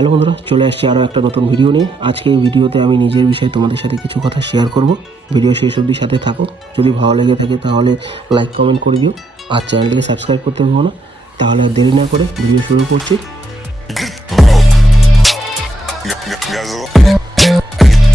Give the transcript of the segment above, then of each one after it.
Hello বন্ধুরা, চলে আসছি আরও একটা নতুন ভিডিও নিয়ে। আজকে এই ভিডিওতে আমি নিজের বিষয়ে তোমাদের সাথে কিছু কথা শেয়ার করব। ভিডিও শেষ অবধি সাথে থাকো। যদি ভালো লেগে থাকে তাহলে লাইক কমেন্ট করে দিও, আর চ্যানেলটিকে সাবস্ক্রাইব করতে ভুলো না। তাহলে আর দেরি না করে ভিডিও শুরু করছি।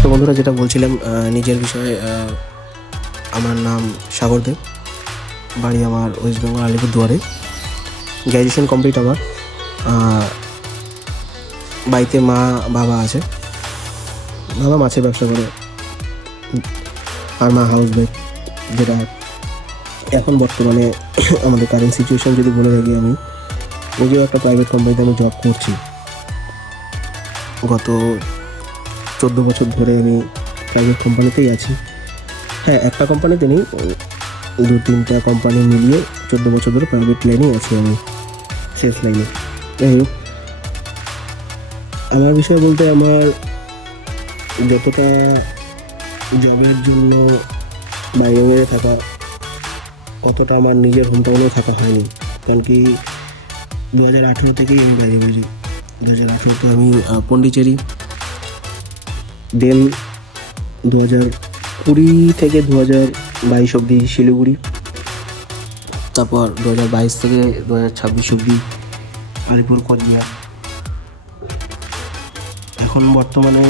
তো বন্ধুরা, যেটা বলছিলাম নিজের বিষয়ে, আমার নাম সাগর দেব, বাড়ি আমার ওয়েস্ট বেঙ্গল আলিপুরদুয়ারে। গ্র্যাজুয়েশন কমপ্লিট আমার। বাড়িতে মা বাবা আছে। বাবা মাছের ব্যবসা করে আর মা হাউস ওয়াইফ। যেটা এখন বর্তমানে আমাদের কারেন্ট সিচুয়েশন যদি বলে থাকি, আমি নিজেও একটা প্রাইভেট কোম্পানিতে আমি জব করছি। গত 14 বছর ধরে আমি প্রাইভেট কোম্পানিতেই আছি। হ্যাঁ, একটা কোম্পানিতে নেই, 2-3টা কোম্পানি মিলিয়ে 14 বছর ধরে প্রাইভেট লাইনেই আছি আমি, সেলস লাইনে। যাই হোক, আমার বিষয় বলতে আমার যতটা জবের জন্য বাইরে বাইরে থাকা, অতটা আমার নিজের হোমটাউনেও থাকা হয়নি। কারণ কি 2018 থেকেই আমি বাইরে বেরি। 2018তে আমি পন্ডিচেরি, দেন 2020 থেকে 2022 অবধি শিলিগুড়ি, তারপর 2022 থেকে 2026 অবধি আলিপুর কোচবিহার। এখন বর্তমানে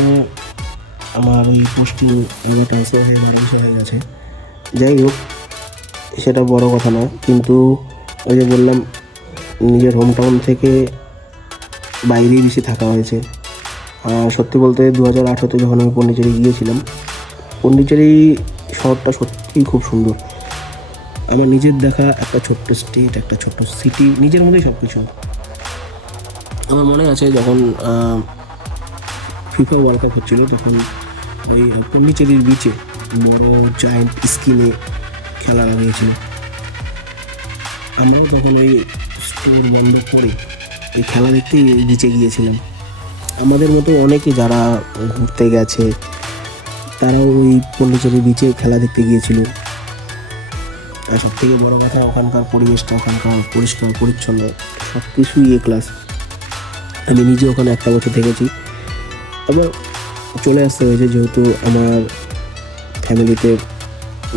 আমার ওই পোস্টিং এবার ট্রান্সফার হয়ে গেছে। যাই হোক, সেটা বড় কথা না, কিন্তু ওই যে বললাম, নিজের হোমটাউন থেকে বাইরেই বেশি থাকা হয়েছে। সত্যি বলতে 2018তে যখন আমি পন্ডিচেরি গিয়েছিলাম, পন্ডিচেরি শহরটা সত্যিই খুব সুন্দর। আমার নিজের দেখা একটা ছোট্ট স্টেট, একটা ছোট্ট সিটি, নিজের মধ্যেই সব কিছু। আমার মনে আছে যখন ফিফা ওয়ার্ল্ড কাপ হচ্ছিলো, তখন ওই পন্ডিচেরির বিচে বড় জায়েন্ট স্ক্রিনে খেলা লাগিয়েছিল। আমরাও তখন ওই স্টোর বন্ধ করে এই খেলা দেখতেই বিচে গিয়েছিলাম। আমাদের মতো অনেকে যারা ঘুরতে গেছে, তারাও ওই পন্ডিচেরি বিচে খেলা দেখতে গিয়েছিল। আর সব থেকে বড়ো কথা, ওখানকার পরিবেশটা, ওখানকার পরিষ্কার পরিচ্ছন্ন, সব কিছুই এ ক্লাস। আমি নিজে ওখানে একটা বছর থেকেছি। আবার চলে আসতে হয়েছে, যেহেতু আমার ফ্যামিলিতে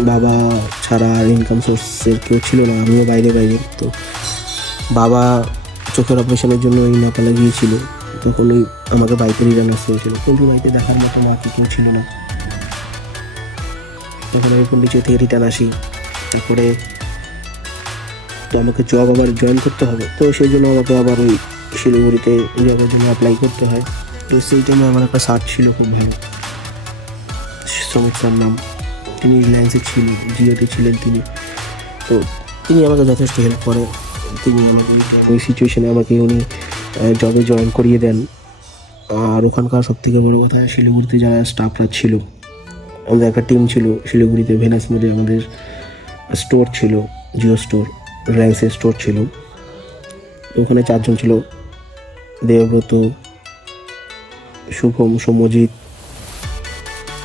বাবা ছাড়া আর ইনকাম সোর্সের কেউ ছিল না। আমিও বাইরে। তো বাবা চোখের অপারেশনের জন্য ওই নেপালে গিয়েছিল, তখনই আমাকে বাড়িতে রিটার্ন আসতে হয়েছিল। কিন্তু বাড়িতে দেখার মতো মা কি কেউ ছিল না। তখন আমি পন্ডিচেরি থেকে রিটার্ন আসি। তারপরে তো আমাকে জব আবার জয়েন করতে হবে, তো সেই জন্য আমাকে আবার ওই শিলিগুড়িতে জবের জন্য অ্যাপ্লাই করতে হয়। তো সেই টাইমে আমার একটা স্যার ছিল খুব ভালো, শ্রমিক স্যার নাম। তিনি রিলায়েন্সে ছিলেন, জিওতে ছিলেন তিনি। তো তিনি আমাকে যথেষ্ট হেল্প করে। তিনি আমাকে ওই সিচুয়েশানে আমাকে উনি জবে জয়েন করিয়ে দেন। আর ওখানকার সবথেকে বড়ো কথা, শিলিগুড়িতে যারা স্টাফরা ছিল, আমাদের একটা টিম ছিল শিলিগুড়িতে, ভেনাস মোড়ে আমাদের স্টোর ছিল, জিও স্টোর, রিলায়েন্সের স্টোর ছিল। ওখানে 4 জন ছিল, দেবব্রত, শুভম, সৌম্যজিৎ,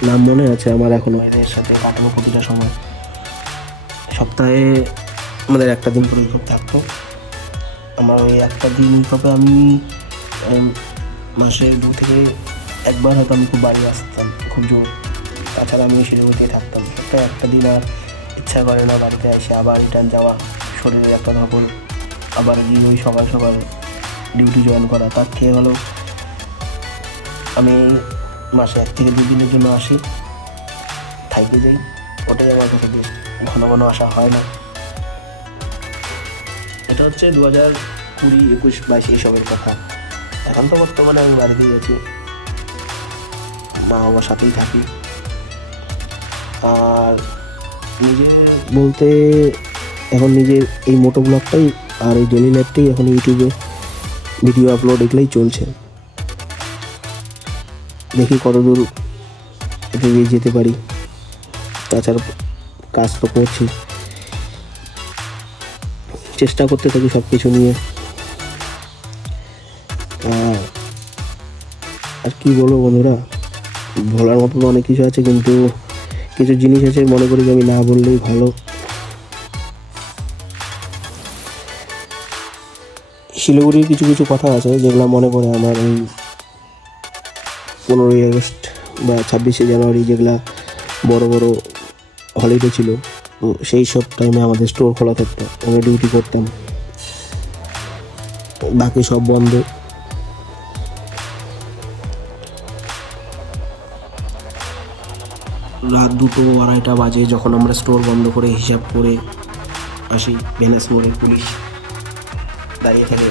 নাম মনে আছে আমার এখনও। এদের সাথে কাটানো প্রতিটা সময়। সপ্তাহে আমাদের একটা দিন করে গ্রুপ থাকতো। আমার ওই একটা দিন তবে আমি মাসে 2 থেকে 1 বার হয়তো আমি খুব বাড়ি আসতাম, খুব জোর। তাছাড়া আমি শিলিগুড়িতেই থাকতাম। সপ্তাহে একটা দিন আর ইচ্ছা করে না বাড়িতে এসে আবার রিটার্ন যাওয়া, শরীরের একটা ধকল, আবার গিয়ে ওই সকাল সকাল ডিউটি জয়েন করা। তার থেকে হলো আমি মাসে 1 থেকে 2 দিনের জন্য আসি, থাইকে যাই। ওটাই আমার কাছে বেস্ট। ঘন ঘন আসা হয় না। এটা হচ্ছে 2020, 21, 22 এইসবের কথা। এখন তো বর্তমানে আমি বাড়িতেই আছি, মা বাবার সাথেই থাকি। আর নিজের বলতে এখন নিজের এই মোটো ব্লগটাই আর এই ডেলি লাইফটাই এখন ইউটিউবে ভিডিও আপলোড এগুলোই চলছে। দেখি কতদূর এগিয়ে যেতে পারি। তাছাড়া কাজ তো করছি, চেষ্টা করতে থাকি সব কিছু নিয়ে। আর কি বলবো বন্ধুরা, বলার মতো তো অনেক কিছু আছে, কিন্তু কিছু জিনিস আছে মনে করি যে আমি না বললেই ভালো। শিলিগুড়ির কিছু কথা আছে যেগুলো মনে পড়ে আমার। ওই 15ই আগস্ট বা 26শে জানুয়ারি, যেগুলা বড় বড় হলিডে ছিল, তো সেই সব টাইমে আমাদের স্টোর খোলা থাকতো, আমরা ডিউটি করতাম, বাকি সব বন্ধ। রাত 2-2:30 বাজে যখন আমরা স্টোর বন্ধ করে হিসাব করে আসি, ভেনাস মোড়ে পুলিশ দাঁড়িয়ে থাকে।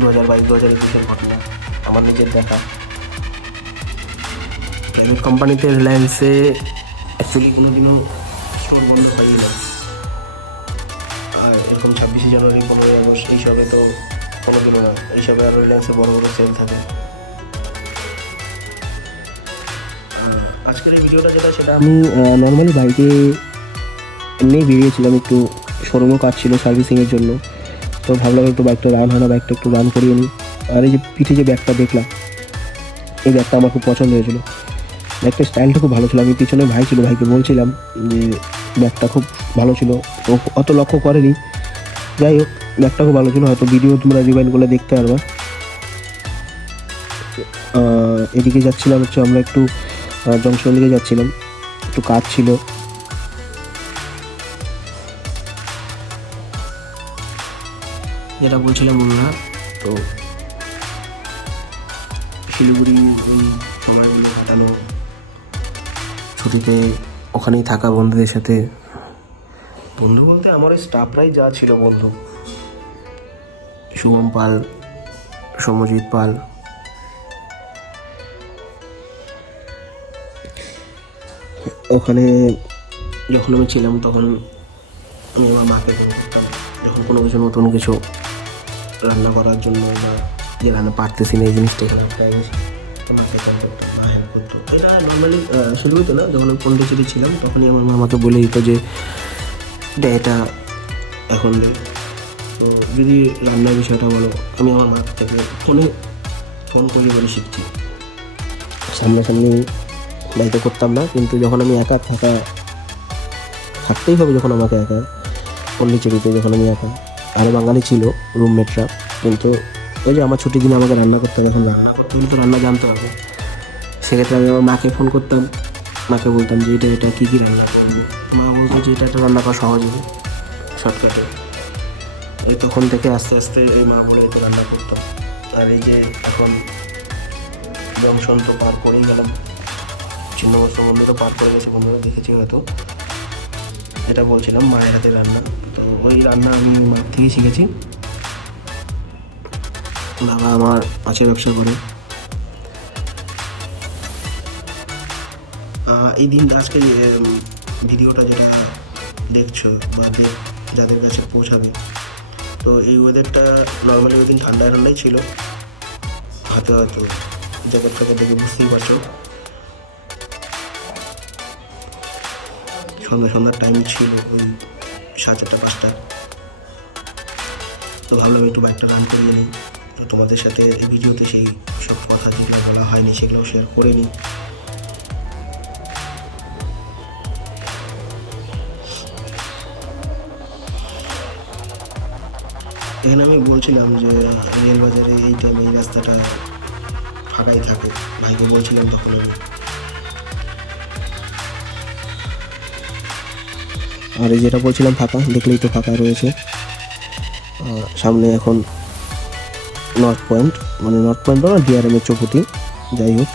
2022-2021-এর ঘটনা, আমার নিজের দেখা। প্রাইভেট কোম্পানিতে রিলায়েন্সে অ্যাকচুয়ালি কোনোদিনও স্টোর বন্ধ হয়ই না। আর এরকম 26শে জানুয়ারি, 15ই আগস্ট এইসবে তো কোনোদিনও না, এইসবে আরও রিলায়েন্সে বড় বড় সেল থাকে। আজকের এই ভিডিওটা যেটা, সেটা আমি নর্মালি বাইকে এমনিই বেরিয়েছিলাম, একটু শোরুমও কাজ ছিল সার্ভিসিংয়ের জন্য, তো ভাবলাম একটু বাইকটা রান হয় না, বাইকটা একটু রান করিয়ে নিই। আর এই যে পিঠে যে ব্যাগটা দেখলাম, এই ব্যাগটা আমার খুব পছন্দ হয়েছিলো। ব্যাগটার স্টাইলটা খুব ভালো ছিল। আমি পিছনে ভাই ছিল, ভাইকে বলছিলাম যে ব্যাগটা খুব ভালো ছিল, তো অত লক্ষ্য করেনি। যাই হোক, ব্যাগটা খুব ভালো ছিল, হয়তো ভিডিও তোমরা রিভাইন্ড করলে দেখতে পারবা। এদিকে যাচ্ছিলাম হচ্ছে আমরা একটু জংশন দিকে যাচ্ছিলাম, একটু কাজ ছিল। যেটা বলছিলাম বন্ধুরা, তো শিলিগুড়ি ওই সময়গুলো কাটানো, ছুটিতে ওখানেই থাকা বন্ধুদের সাথে। বন্ধু বলতে আমার ওই স্টাফরাই যা ছিল বন্ধু, শুভম পাল, সৌম্যজিৎ পাল। ওখানে যখন আমি ছিলাম তখন আমি আমার মাকে ফোন করতাম, যখন কোনো কিছু নতুন কিছু রান্না করার জন্য, বা যে রান্না পারতেছি না এই জিনিসটা এখানে প্রায় গেছি, মাকে ফোন করতাম, মা হেল্প করতো। এটা নর্মালি শিলিগুড়িতে না, যখন আমি পন্ডিচেরি ছিলাম তখনই আমার মা আমাকে বলে দিত যে এটা এখন দে। তো যদি রান্নার বিষয়টা বলো, আমি আমার মা থেকে ফোন করলে বলে শিখছি। সামনাসামনি বাড়িতে করতাম না, কিন্তু যখন আমি একা থাকতেই হবে, যখন আমাকে একা পন্ডিচেরিতে, যখন আমি একা, আরও বাঙালি ছিল রুমমেটরা, কিন্তু ওই যে আমার ছুটির দিনে আমাকে রান্না করতে হবে, এখন রান্না করতে হলে তো রান্না জানতে হবে। সেক্ষেত্রে আমি আমার মাকে ফোন করতাম, মাকে বলতাম যে এটা কী রান্না করবো। মা বলতো যে এটা রান্না করা সহজ হবে, শর্টকাটে। এই তখন থেকে আস্তে আস্তে এই মা বলে এটা রান্না করতাম। আর এই যে এখন জংশন তো পার করেই গেলাম, ছিন্নমস্ত মন্দিরও পার করে গেছে, বন্ধুরা দেখেছি হয়তো। এটা বলছিলাম মায়ের হাতে রান্না, তো ওই রান্না আমি মায়ের থেকেই শিখেছি। বাবা আমার মাছের ব্যবসা করে। এই দিনটা আজকে ভিডিওটা যেটা দেখছো বা যাদের কাছে পৌঁছাবে, তো এই ওয়েদারটা নর্মালি ওই দিন ঠান্ডাই ছিল, হাতে হয়তো জ্যাকেট ফ্যাকেট দেখে বুঝতেই পারছো। সন্ধ্যার টাইম ছিল ওই 4:30-5টা, তো ভাবলাম একটু বাইকটা রান করিয়ে নিই। তো তোমাদের সাথে এই ভিডিওতে সেই সব কথা যেগুলো বলা হয়নি সেগুলোও শেয়ার করে নিই। এখানে আমি বলছিলাম যে রেলবাজারে এই টাইমে এই রাস্তাটা ফাঁকাই থাকে, ভাইকে বলছিলাম তখন আমি। আর এই যেটা বলছিলাম ফাঁকা, দেখলেই তো ফাঁকা রয়েছে। সামনে এখন নর্থ পয়েন্ট না, ডিআরএমের চৌপতি, যাই হোক।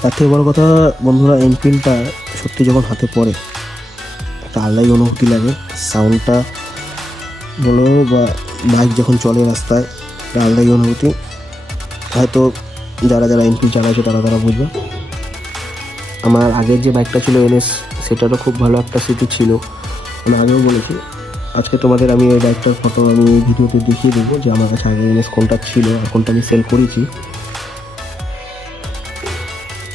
তার থেকে বড় কথা বন্ধুরা, এনফিল্ডটা সত্যি যখন হাতে পড়ে একটা আলাদাই অনুভূতি লাগে। সাউন্ডটা বলো বা বাইক যখন চলে রাস্তায়, একটা আলাদাই অনুভূতি। হয়তো যারা এনফিল্ড চালাচ্ছে তারা বুঝবে। আমার আগের যে বাইকটা ছিল এনএস, সেটারও খুব ভালো একটা স্মৃতি ছিল, আমি আগেও বলেছি। আজকে তোমাদের আমি ওই বাইকটার ফটো আমি ভিডিওতে দেখিয়ে দেবো যে আমার কাছে আগে এনএস কোনটা ছিল আর কোনটা আমি সেল করেছি।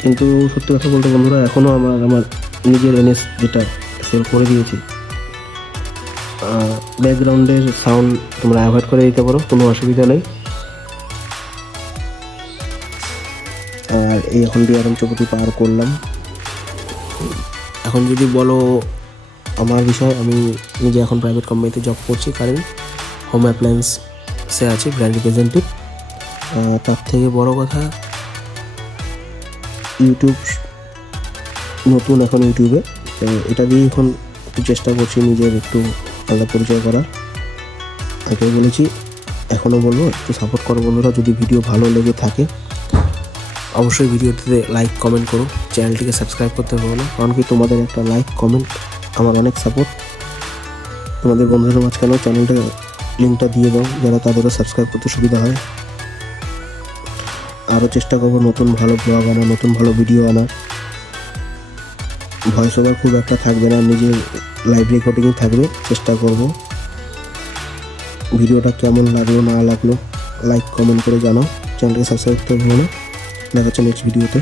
কিন্তু সত্যি কথা বলতে বন্ধুরা, এখনও আমার নিজের এনএস যেটা সেল করে দিয়েছি, ব্যাকগ্রাউন্ডের সাউন্ড তোমরা অ্যাভয়েড করে দিতে পারো, কোনো অসুবিধা নেই। আর এই এখন ডিআরএম চৌপতি পার করলাম। এখন যদি বলো আমার বিষয়, আমি নিজে এখন প্রাইভেট কোম্পানিতে জব করছি, কারণ হোম অ্যাপ্লায়েন্সে আছি ব্র্যান্ড রিপ্রেজেন্টেটিভ। তার থেকে বড় কথা, ইউটিউব নতুন এখন ইউটিউবে, তো এটা দিয়েই এখন একটু চেষ্টা করছি নিজের একটু আলাদা পরিচয় করার। আগেও বলেছি, এখনও বলবো, একটু সাপোর্ট করো বন্ধুরা। যদি ভিডিও ভালো লেগে থাকে অবশ্যই ভিডিওটিতে লাইক কমেন্ট করো, চ্যানেলটিকে সাবস্ক্রাইব করতে পারবো না, কারণ কি তোমাদের একটা লাইক কমেন্ট আমার অনেক সাপোর্ট। তোমাদের বন্ধুদের মাঝখানেও চ্যানেলটা লিঙ্কটা দিয়ে দাও, যারা তাদেরও সাবস্ক্রাইব করতে সুবিধা হয়। আরও চেষ্টা করবো নতুন ভালো ব্লগ আনার, নতুন ভালো ভিডিও আনার। ভয়েস ওভার খুব একটা থাকবে না, নিজের লাইভ রেকর্ডিংই থাকবে, চেষ্টা করব। ভিডিওটা কেমন লাগলো না লাগলো লাইক কমেন্ট করে জানাও, চ্যানেলকে সাবস্ক্রাইব করতে ভুলো না। দেখা হচ্ছে নেক্সট ভিডিওতে।